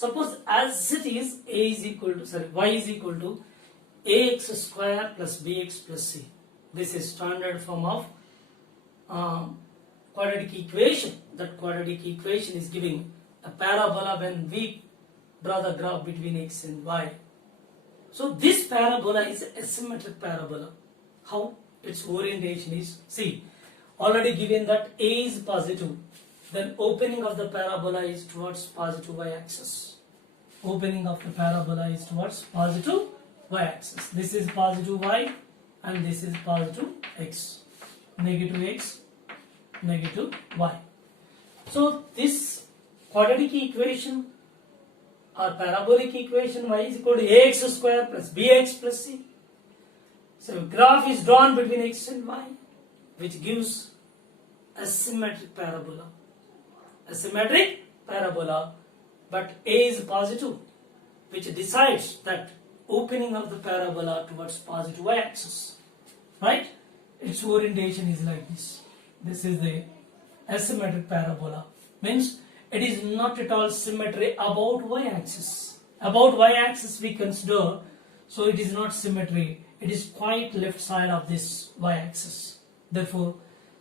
Suppose as it is y is equal to ax square plus bx plus c. This is standard form of quadratic equation. That quadratic equation is giving a parabola when we draw the graph between x and y. So this parabola is a symmetric parabola. How? Its orientation is, see, already given that a is positive, then opening of the parabola is towards positive y-axis. Opening of the parabola is towards positive y-axis. This is positive y and this is positive x, negative y. So this quadratic equation or parabolic equation y is equal to ax square plus bx plus c. So graph is drawn between x and y, which gives a symmetric parabola. A symmetric parabola, but a is positive, which decides that opening of the parabola towards positive y-axis. Right? Its orientation is like this. This is the asymmetric parabola. Means it is not at all symmetry about y-axis. About y-axis we consider, so it is not symmetry. It is quite left side of this y-axis. Therefore,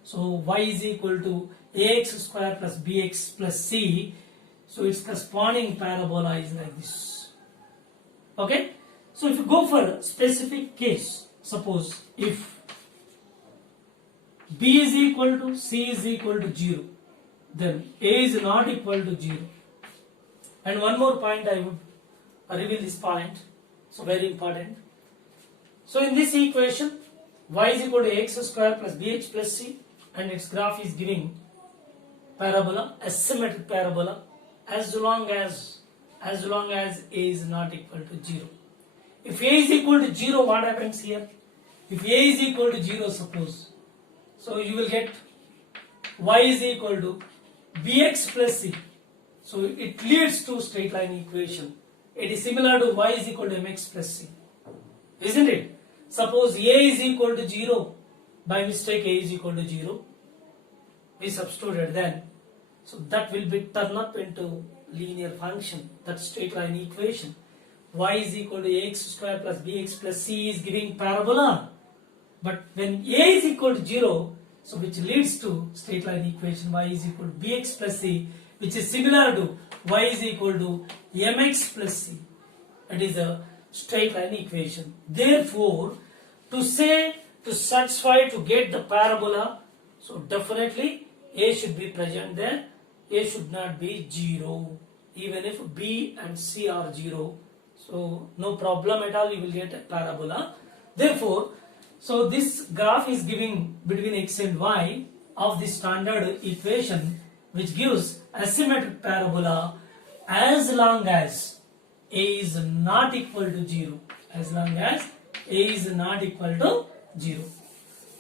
so y is equal to ax square plus bx plus c. So its corresponding parabola is like this. Okay? So if you go for a specific case, suppose if b is equal to c is equal to 0, then a is not equal to 0. And one more point I would reveal this point. So very important. So in this equation, y is equal to ax square plus bx plus c, and its graph is giving parabola, asymmetric parabola, as long as a is not equal to 0. If a is equal to 0, what happens here? If a is equal to 0, suppose, so you will get y is equal to bx plus c. So it leads to straight line equation. It is similar to y is equal to mx plus c. Isn't it? Suppose a is equal to 0, by mistake a is equal to 0, we substituted then. So that will be turned up into linear function, that straight line equation. Y is equal to ax square plus bx plus c is giving parabola. But when a is equal to 0, so which leads to straight line equation y is equal to bx plus c, which is similar to y is equal to mx plus c. It is a straight line equation. Therefore, to satisfy, to get the parabola, so definitely a should be present there. A should not be 0. Even if b and c are 0, so no problem at all, you will get a parabola. Therefore, so this graph is giving between x and y of the standard equation, which gives asymmetric parabola as long as a is not equal to 0. As long as a is not equal to 0.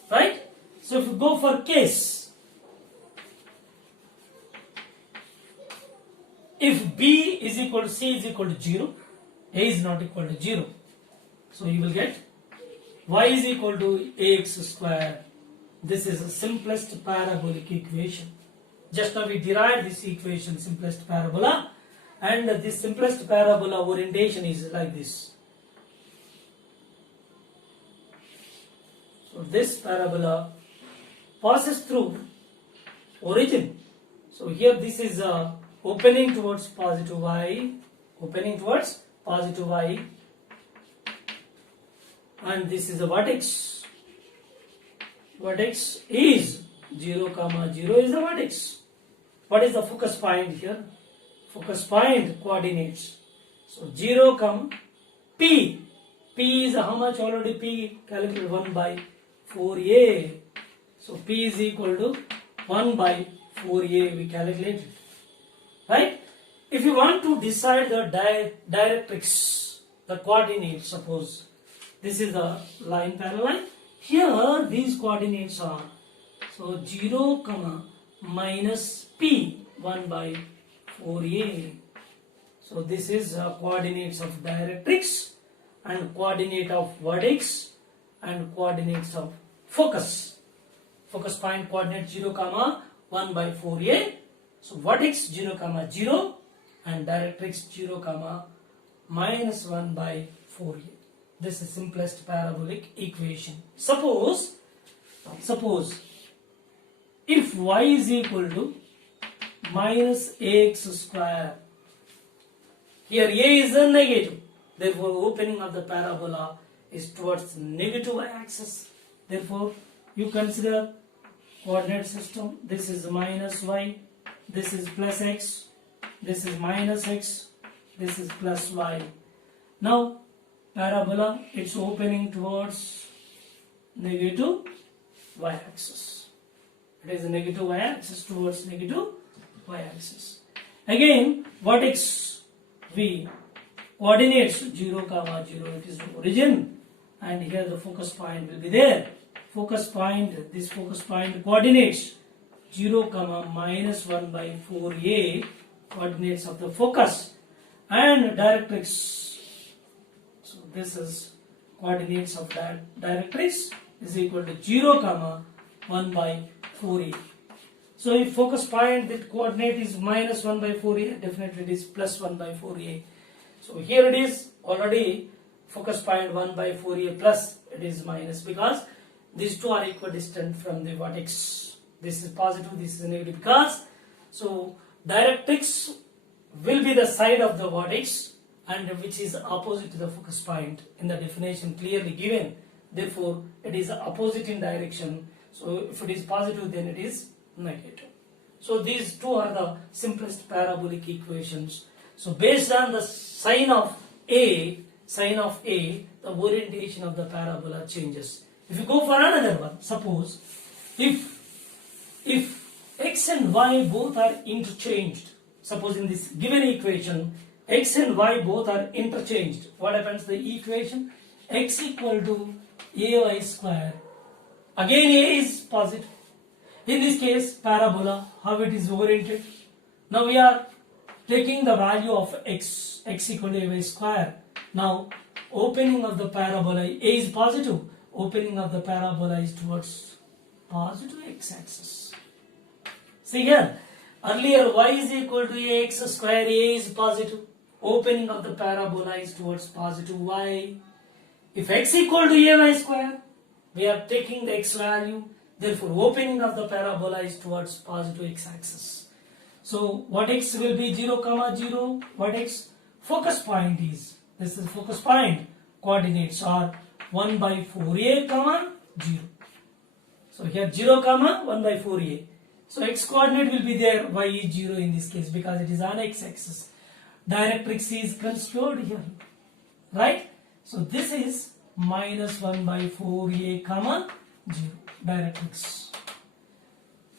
Right? So if you go for case, if b is equal to c is equal to 0, a is not equal to 0. So you will get y is equal to ax square. This is the simplest parabolic equation. Just now we derived this equation, simplest parabola, and this simplest parabola orientation is like this. So this parabola passes through origin. So here this is opening towards positive y, and this is the vertex. Vertex is 0, 0 is the vertex. What is the focus point here? Focus point coordinates. So 0, p. P is how much already? P calculated 1 by 4a. So p is equal to 1 by 4a we calculated. Right? If you want to decide the directrix, the coordinates, suppose this is the line parallel. Here these coordinates are, so 0, minus p 1 by 4a. So this is coordinates of directrix and coordinate of vertex and coordinates of focus. Focus point coordinate 0, 1 by 4a. So vertex 0, 0 and directrix 0 comma minus 1 by 4a. This is simplest parabolic equation. Suppose if y is equal to minus ax square, here a is a negative, therefore opening of the parabola is towards negative y-axis. Therefore you consider coordinate system. This is minus y, this is plus x, this is minus x, this is plus y. Now parabola, it's opening towards negative y-axis. It is a negative y-axis towards negative y-axis. Again, vertex v, coordinates 0 comma 0, it is origin, and here the focus point will be there. Focus point, this focus point coordinates 0 comma minus 1 by 4a, coordinates of the focus, and directrix. So this is coordinates of that directrix is equal to 0 comma 1 by 4a. So if focus point, that coordinate is minus 1 by 4a, definitely it is plus 1 by 4a. So here it is already focus point 1 by 4a plus, it is minus, because these two are equidistant from the vertex. This is positive, this is negative, because so directrix will be the side of the vertex and which is opposite to the focus point in the definition clearly given. Therefore it is opposite in direction. So if it is positive, then it is negative. So these two are the simplest parabolic equations. So based on the sign of A, the orientation of the parabola changes. If you go for another one, suppose if x and y both are interchanged, suppose in this given equation x and y both are interchanged, what happens to the equation? X equal to ay square. Again a is positive. In this case parabola, how it is oriented? Now we are taking the value of x equal to ay square. Now opening of the parabola, a is positive, opening of the parabola is towards positive x-axis. See here, earlier y is equal to ax square, a is positive, opening of the parabola is towards positive y. If x equal to ay square, we are taking the x value, therefore opening of the parabola is towards positive x-axis. So what x will be 0 comma 0, what x focus point is, this is focus point, coordinates are 1 by 4a comma 0. So here 0 comma 1 by 4a. So x coordinate will be there, y is 0 in this case because it is on x-axis. Directrix is considered here, right? So this is minus 1 by 4a comma 0, directrix.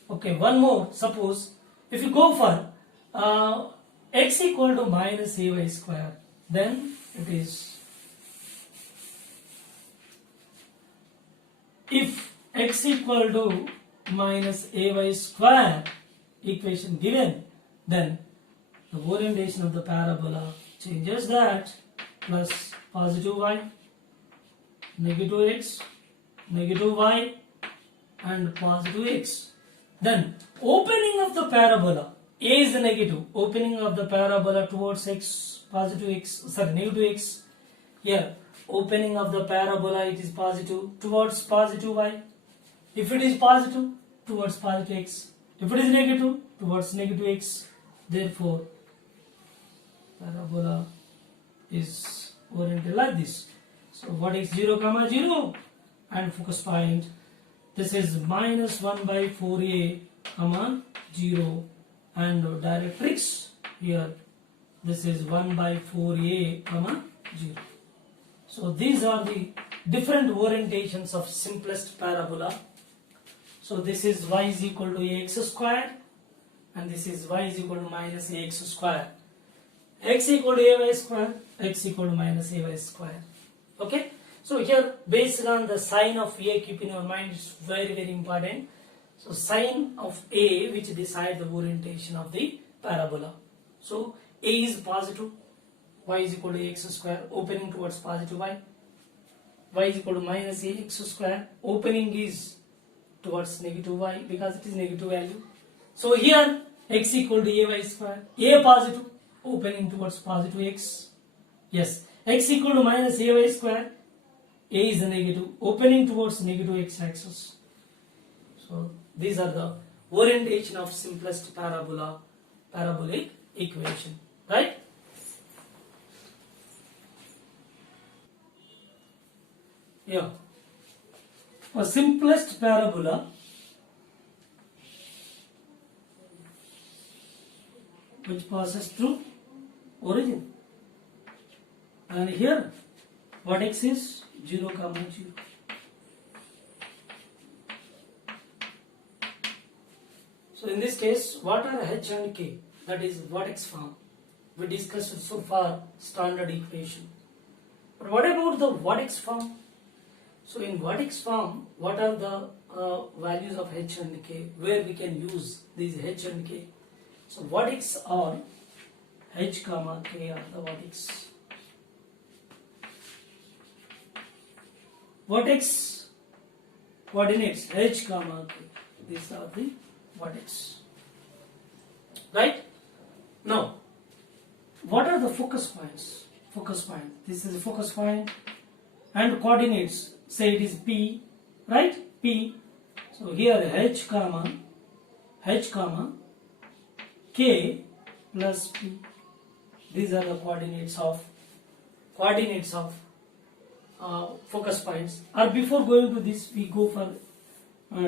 Okay, one more. Suppose if you go for x equal to minus ay square, then it is, if x equal to minus ay square equation given, then the orientation of the parabola changes that, plus positive y, negative x, negative y, and positive x. Then opening of the parabola, a is the negative, opening of the parabola towards x, positive x, sorry, negative x. Here opening of the parabola, it is positive, towards positive y. If it is positive, towards positive x. If it is negative, towards negative x. Therefore parabola is oriented like this. So what is 0 comma 0 and focus point, this is minus 1 by 4a comma 0, and directrix here, this is 1 by 4a comma 0. So these are the different orientations of simplest parabola. So this is y is equal to ax square, and this is y is equal to minus ax square. X equal to ay square, x equal to minus ay square. Okay. So here, based on the sign of a, keep in your mind, it's very, very important. So sign of a which decide the orientation of the parabola. So a is positive, y is equal to x square, opening towards positive y. Y is equal to minus ax square, opening is towards negative y because it is negative value. So here x equal to ay square, a positive, opening towards positive x. Yes, x equal to minus ay square. A is a negative, opening towards negative x axis. So these are the orientation of simplest parabolic equation, right? Yeah. For simplest parabola, which passes through origin, and here vertex is 0, 0. So in this case, what are h and k? That is vertex form. We discussed so far standard equation. But what about the vertex form? So in vertex form, what are the values of h and k? Where we can use these h and k? So vertex are h comma k are the vertex. Vertex coordinates h comma k. These are the vertex. Right? Now, what are the focus points? Focus point. This is the focus point, and coordinates. Say it is P, right? P. So here h comma k plus P. These are the coordinates of focus points. Or before going to this, we go for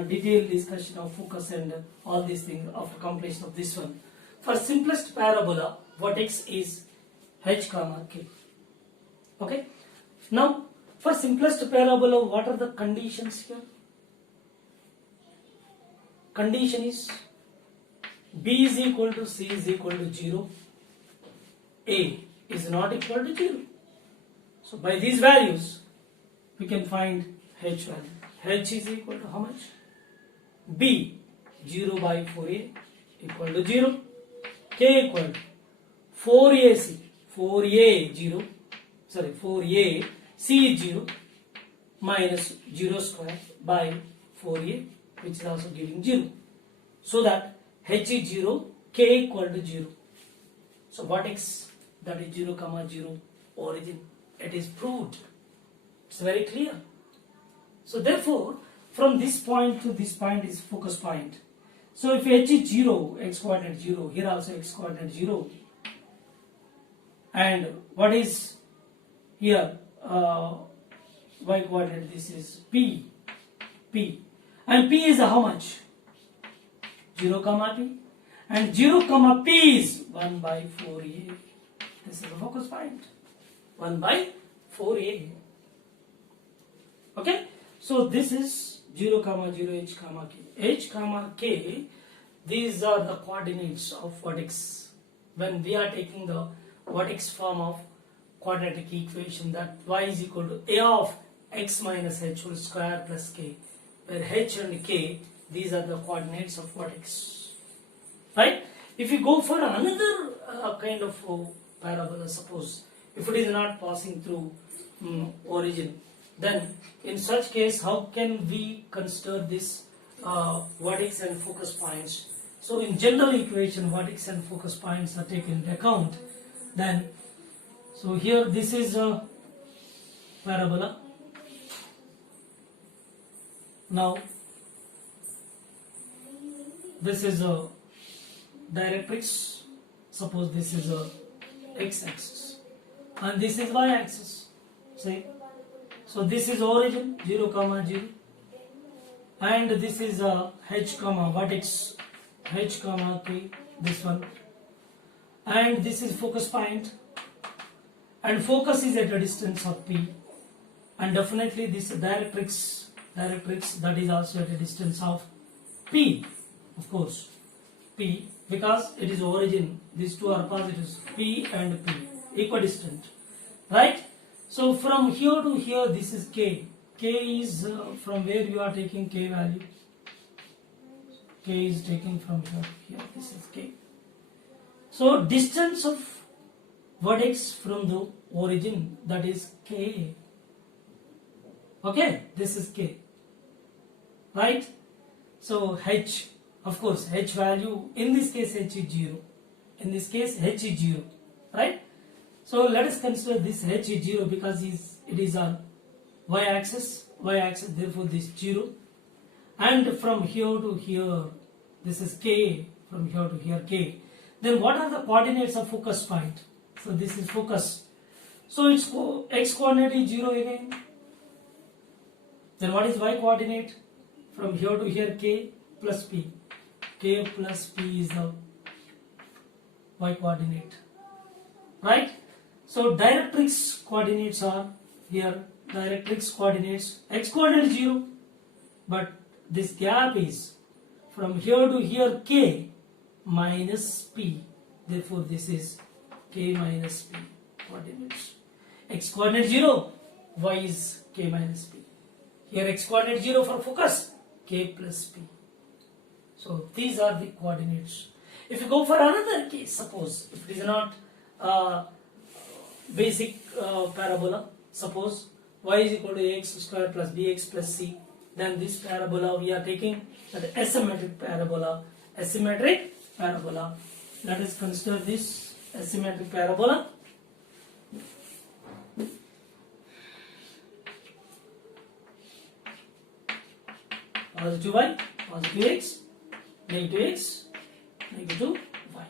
detailed discussion of focus and all these things after completion of this one. For simplest parabola, vertex is h comma k. Okay. Now, for simplest parabola, what are the conditions here? Condition is b is equal to c is equal to 0. A is not equal to 0. So by these values, we can find h value. H is equal to how much? B, 0 by 4a equal to 0. K equal to 4ac, 4a 0, sorry 4a, c is 0 minus 0 square by 4a, which is also giving 0. So that h is 0, k equal to 0. So vertex, that is 0 comma 0 origin. It is proved. It's very clear. So therefore, from this point to this point is focus point. So if h is 0, x coordinate 0, here also x coordinate 0. And what is here? Y coordinate, this is P. And P is how much? 0 comma P. And 0 comma P is 1 by 4a. This is the focus point. 1 by 4a. Okay? So this is 0 comma 0 h comma k. H comma k, these are the coordinates of vertex. When we are taking the vertex form of quadratic equation, that y is equal to a of x minus h whole square plus k, where h and k, these are the coordinates of vertex. Right? If you go for another kind of parabola, suppose if it is not passing through origin, then in such case, how can we consider this vertex and focus points? So in general equation, vertex and focus points are taken into account. Then, so here this is a parabola. Now, this is a directrix. Suppose this is a x-axis and this is y-axis. See? So this is origin 0 comma 0, and this is a h comma vertex h comma k, this one, and this is focus point, and focus is at a distance of p, and definitely this directrix that is also at a distance of p, of course, p, because it is origin. These two are positives, p and p, equidistant, right? So from here to here, this is k. K is from where you are taking k value. K is taken from here to here. This is k. So distance of vertex from the origin, that is k. Okay, this is k. Right? So h, of course, h value, in this case h is 0. In this case h is 0. right? So let us consider this h is 0 because it is on y-axis, therefore this 0. And from here to here, this is k, from here to here k. Then what are the coordinates of focus point? So this is focus. So its x coordinate is 0 again. Then what is y coordinate? From here to here k plus p. K plus p is the y coordinate. Right? So directrix coordinates are here. Directrix coordinates, x coordinate is 0. But this gap is from here to here k minus p. Therefore this is k minus p coordinates. X coordinate 0, y is k minus p. Here x coordinate 0 for focus, k plus p. So these are the coordinates. If you go for another case, suppose if it is not basic parabola, suppose y is equal to ax square plus bx plus c, then this parabola we are taking the asymmetric parabola. Asymmetric parabola. Let us consider this asymmetric parabola. Positive y, positive x, negative y.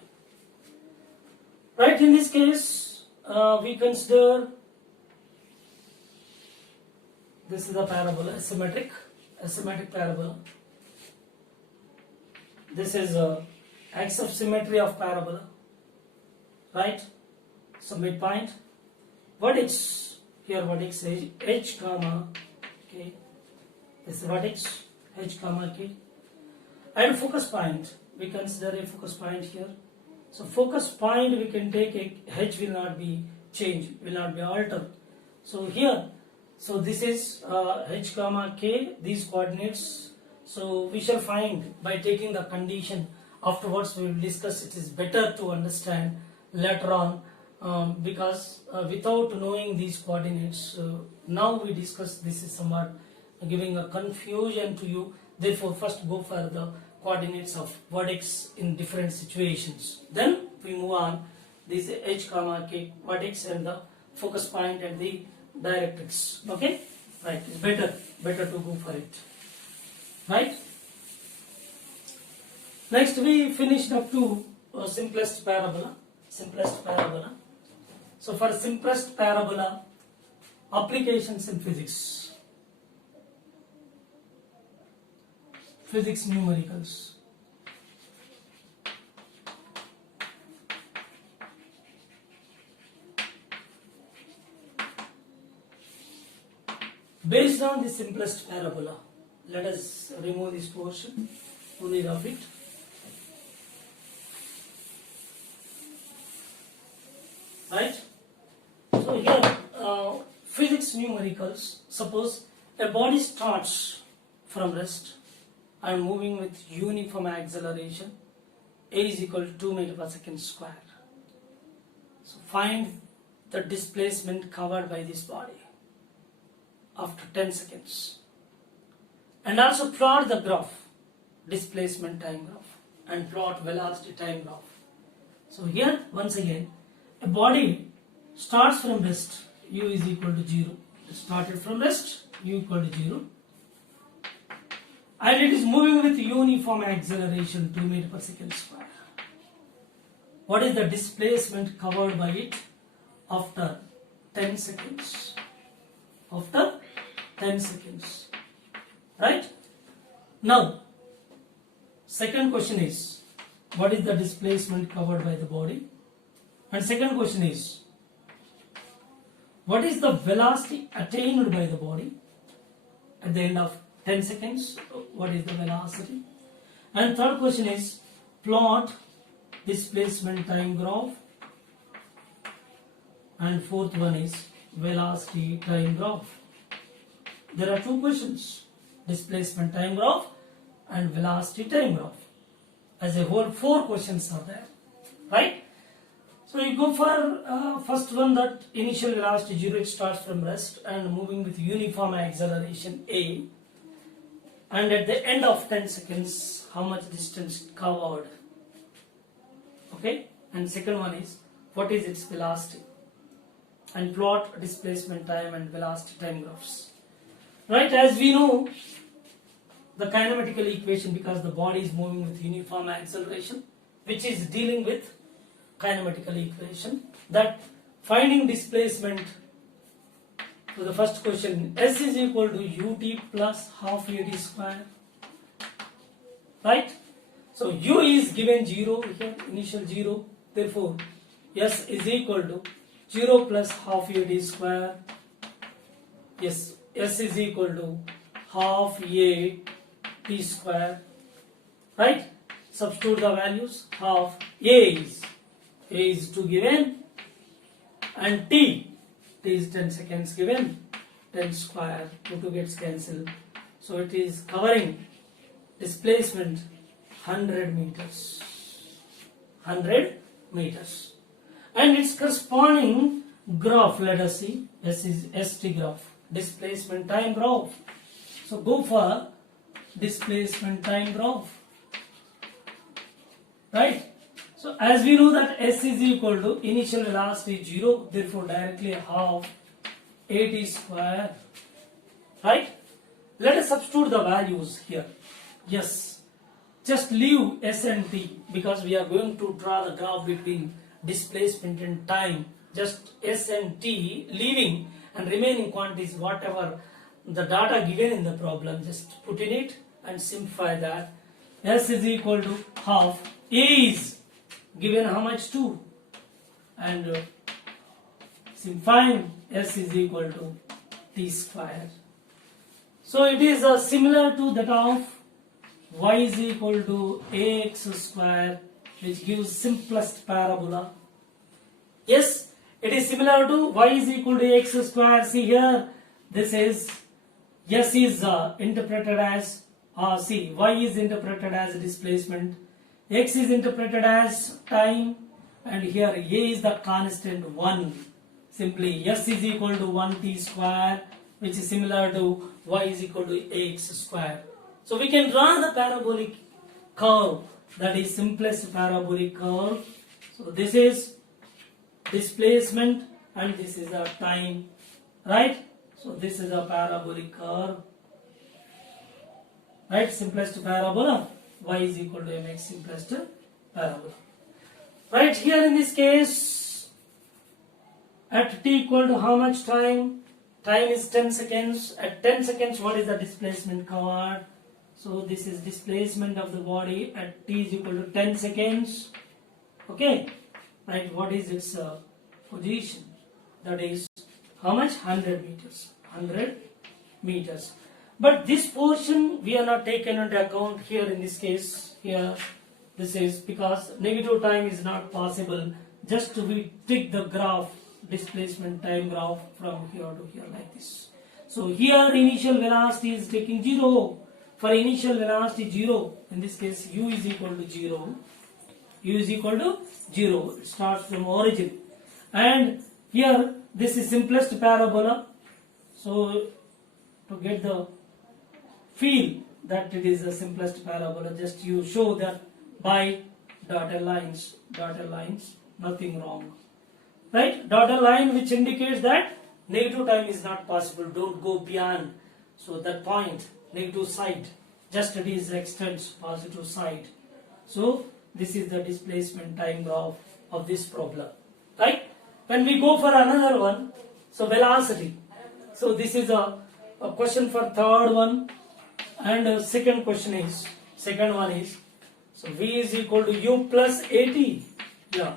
Right, in this case, we consider this is the parabola, asymmetric parabola. This is axis of symmetry of parabola, right? So midpoint, vertex, here vertex is h comma k. This is vertex h comma k. And focus point, we consider a focus point here. So focus point we can take h will not be changed, will not be altered. So here, so this is h comma k, these coordinates. So we shall find by taking the condition. Afterwards we will discuss. It is better to understand later on because without knowing these coordinates, now we discuss, this is somewhat giving a confusion to you. Therefore first go for the coordinates of vertex in different situations. Then we move on this h comma k vertex and the focus point and the directrix. Okay, right? It's better to go for it. Right? Next we finished up to simplest parabola. So for simplest parabola, applications in physics numericals. Based on the simplest parabola, let us remove this portion, only rough it. Right? So here, physics numericals, suppose a body starts from rest and moving with uniform acceleration, a is equal to 2 meter per second square. So find the displacement covered by this body after 10 seconds. And also plot the graph, displacement time graph, and plot velocity time graph. So here, once again, a body starts from rest, u is equal to 0. It started from rest, u equal to 0. And it is moving with uniform acceleration, 2 meter per second square. What is the displacement covered by it after 10 seconds? After 10 seconds. Right? Now, second question is, what is the displacement covered by the body? And second question is, what is the velocity attained by the body at the end of 10 seconds? What is the velocity? And third question is, plot displacement time graph. And fourth one is velocity time graph. There are two questions, displacement time graph and velocity time graph. As a whole, 4 questions are there, right? So you go for first one, that initial velocity 0, it starts from rest and moving with uniform acceleration a. And at the end of 10 seconds, how much distance covered? Okay. And second one is what is its velocity, and plot displacement time and velocity time graphs. Right, as we know the kinematical equation, because the body is moving with uniform acceleration, which is dealing with kinematical equation, that finding displacement. So the first question, S is equal to ut plus half at square, right? So u is given 0 here, initial 0, therefore S is equal to 0 plus half at square. Yes, S is equal to half a t square, right? Substitute the values. Half a is 2 given, and t is 10 seconds given, 10 square, 2 gets cancelled, so it is covering displacement 100 meters, 100 meters, and its corresponding graph, let us see, S is ST graph, displacement time graph. So go for displacement time graph, right? So as we know that S is equal to initial velocity 0, therefore directly half at square, right? Let us substitute the values here. Yes, just leave S and T, because we are going to draw the graph between displacement and time. Just S and T leaving, and remaining quantities whatever the data given in the problem, just put in it and simplify that. S is equal to half, A is given how much, 2, and simplifying, S is equal to t square. So it is similar to that of y is equal to ax square, which gives simplest parabola. Yes, it is similar to y is equal to x square. See here, this is S is interpreted as y is interpreted as displacement, x is interpreted as time, and here a is the constant 1. Simply S is equal to 1t square, which is similar to y is equal to ax square. So we can draw the parabolic curve, that is simplest parabolic curve. So this is displacement and this is a time, right? So this is a parabolic curve, right? Simplest parabola, y is equal to mx, simplest parabola. Right, here in this case, at t equal to how much time? Time is 10 seconds. At 10 seconds, what is the displacement covered? So this is displacement of the body at t is equal to 10 seconds. Okay, right, what is its position? That is how much? 100 meters. 100 meters. But this portion we are not taken into account here in this case. Here, this is because negative time is not possible. Just we take the graph, displacement time graph from here to here like this. So here initial velocity is taking 0. For initial velocity 0, in this case u is equal to 0. U is equal to 0. It starts from origin. And here this is simplest parabola. So to get the feel that it is the simplest parabola, just you show that by dotted lines, nothing wrong. Right? Dotted line which indicates that negative time is not possible. Don't go beyond. So that point, negative side, just it is extends positive side. So this is the displacement time graph of this problem. Right? When we go for another one, so velocity. So this is a question for third one, and second one is, so v is equal to u plus at. Yeah.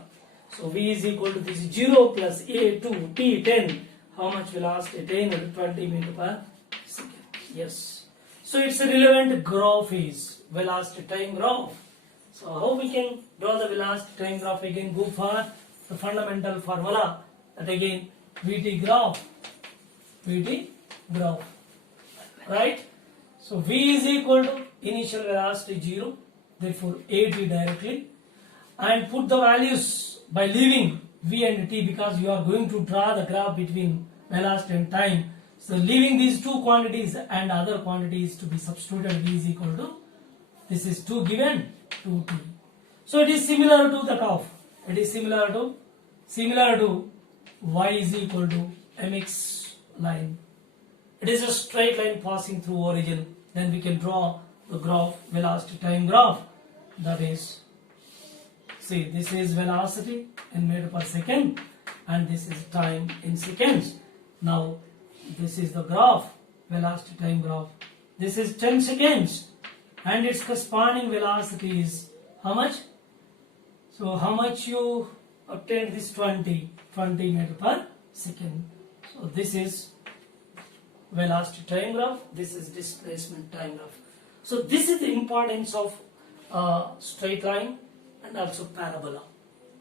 So v is equal to this 0 plus a2 t 10. How much velocity? 10 into 20 meters per second. Yes. So its relevant graph is velocity time graph. So how we can draw the velocity time graph? Again, go for the fundamental formula. That again, Vt graph. Right? So v is equal to initial velocity 0. Therefore, at directly, and put the values by leaving v and t, because you are going to draw the graph between velocity and time. So leaving these two quantities and other quantities to be substituted, v is equal to, this is 2 given, 2t. So it is similar to the top. It is similar to similar to y is equal to mx line. It is a straight line passing through origin. Then we can draw the graph, velocity time graph. That is, see, this is velocity in meter per second and this is time in seconds. Now this is the graph, velocity time graph. This is 10 seconds and its corresponding velocity is how much? So how much you obtain this 20 meter per second. So this is velocity time graph, this is displacement time graph. So this is the importance of straight line and also parabola.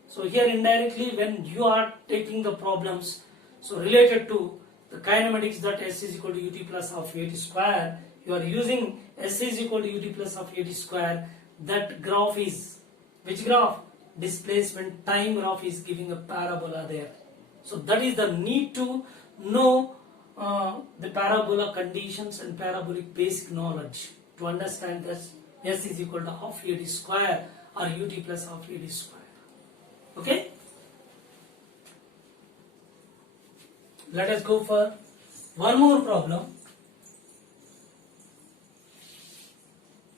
So here indirectly when you are taking the problems so related to the kinematics, that S is equal to ut plus half at square, you are using S is equal to ut plus half at square. That graph is, which graph? Displacement time graph is giving a parabola there. So that is the need to know the parabola conditions and parabolic basic knowledge to understand that S is equal to half at square or ut plus half at square. Okay? Let us go for one more problem.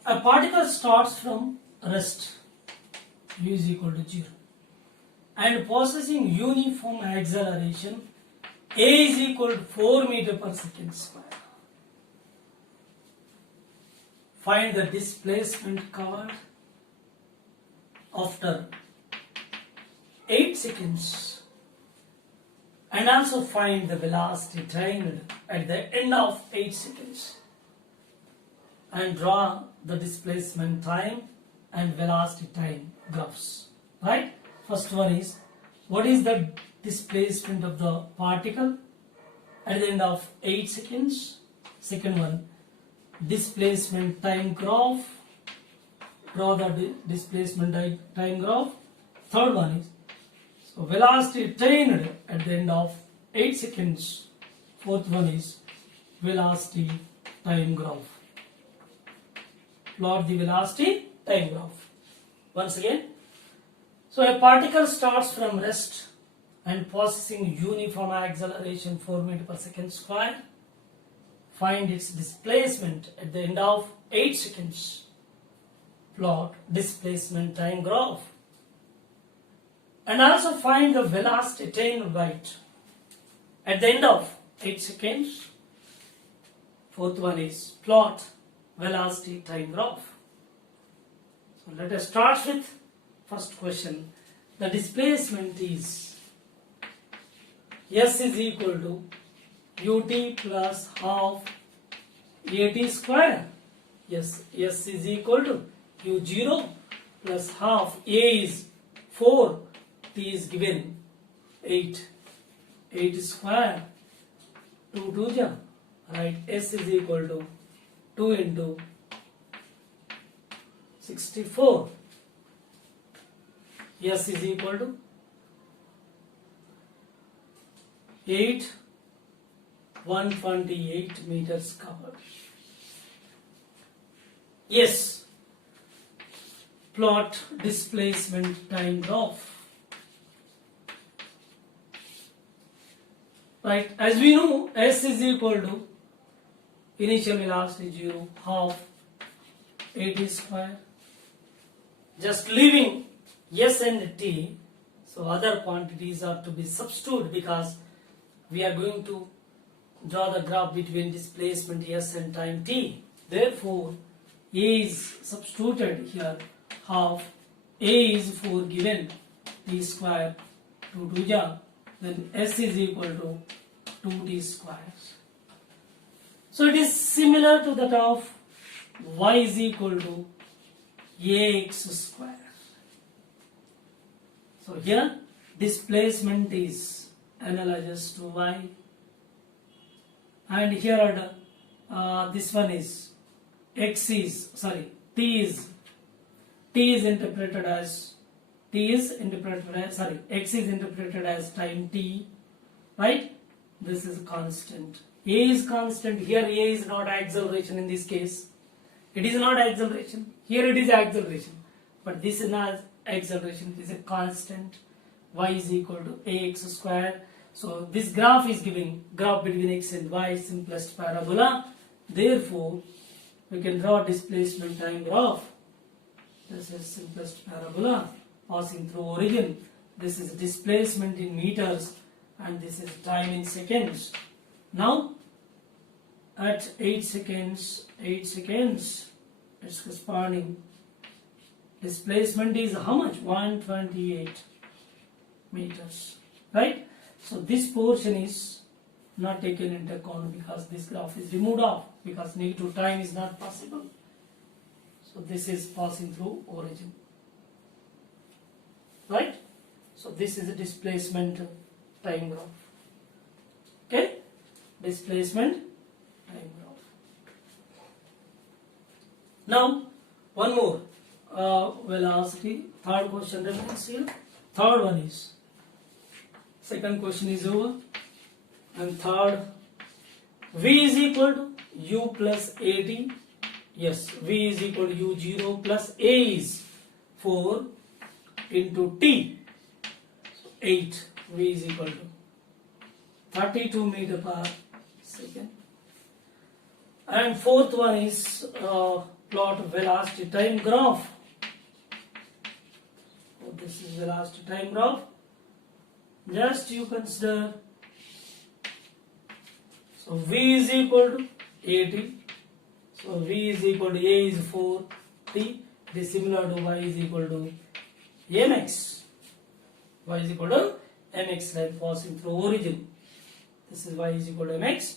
A particle starts from rest, u is equal to 0, and possessing uniform acceleration, a is equal to 4 meter per second square. Find the displacement covered after 8 seconds and also find the velocity attained at the end of 8 seconds and draw the displacement time and velocity time graphs. Right? First one is, what is the displacement of the particle at the end of 8 seconds? Second one, displacement time graph, draw the displacement time graph. Third one is, so velocity attained at the end of 8 seconds. Fourth one is velocity time graph. Plot the velocity time graph. Once again, so a particle starts from rest and possessing uniform acceleration 4 meter per second square. Find its displacement at the end of 8 seconds. Plot displacement time graph. And also find the velocity attained by it at the end of 8 seconds. Fourth one is plot velocity time graph. So let us start with first question. The displacement is S is equal to ut plus half at square. Yes, S is equal to u0 plus half. A is 4, T is given 8. 8 square, 2 2 ja, right? S is equal to 2 into 64. S is equal to 8, 128 meters covered. Yes, plot displacement time graph. Right, as we know, S is equal to initial velocity 0, half at square. Just leaving S and T, so other quantities are to be substituted because we are going to draw the graph between displacement S and time T. Therefore, A is substituted here, half. A is 4 given, T square, 2 2 ja, then S is equal to 2T squares. So it is similar to that of Y is equal to AX square. So here displacement is analogous to Y, and here this one is X is, sorry, T is interpreted as X is interpreted as time T, right? This is constant. A is constant. Here A is not acceleration in this case. It is not acceleration. Here it is acceleration. But this is not acceleration. It is a constant. y is equal to ax square. So this graph is giving graph between x and y, simplest parabola. Therefore, we can draw displacement time graph. This is simplest parabola passing through origin. This is displacement in meters and this is time in seconds. Now at 8 seconds, it's corresponding. Displacement is how much? 128 meters, right? So this portion is not taken into account because this graph is removed off because negative time is not possible. So this is passing through origin, right? So this is a displacement time graph. Okay, displacement time graph. Now one more velocity. Third question remains here. Third one is, second question is over, and third, v is equal to u plus at. Yes, v is equal to u0 plus a is 4 into t. So 8. V is equal to 32 meter per second. And fourth one is plot velocity time graph. So this is velocity time graph. Just you consider. So v is equal to 80. So v is equal to a is 4t. It is similar to y is equal to mx. Y is equal to mx line passing through origin. This is y is equal to mx.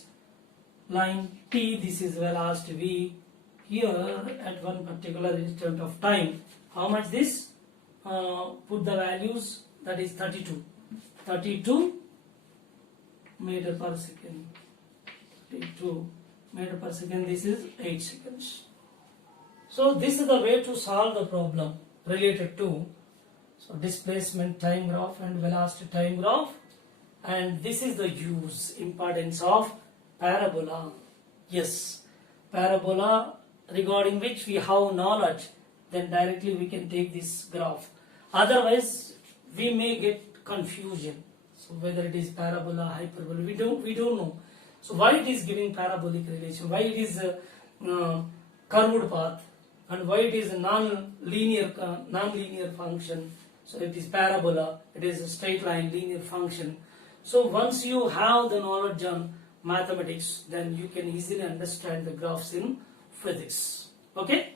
Line t, this is velocity v. Here at one particular instant of time, how much this? Put the values, that is 32. 32 meter per second. 32 meter per second, this is 8 seconds. So this is the way to solve the problem related to displacement time graph and velocity time graph. And this is the importance of parabola. Yes, parabola regarding which we have knowledge, then directly we can take this graph. Otherwise, we may get confusion. So whether it is parabola, hyperbola, we don't know. So why it is giving parabolic relation? Why it is a curved path? And why it is a non-linear function? So it is parabola. It is a straight line linear function. So once you have the knowledge on mathematics, then you can easily understand the graphs in physics. Okay.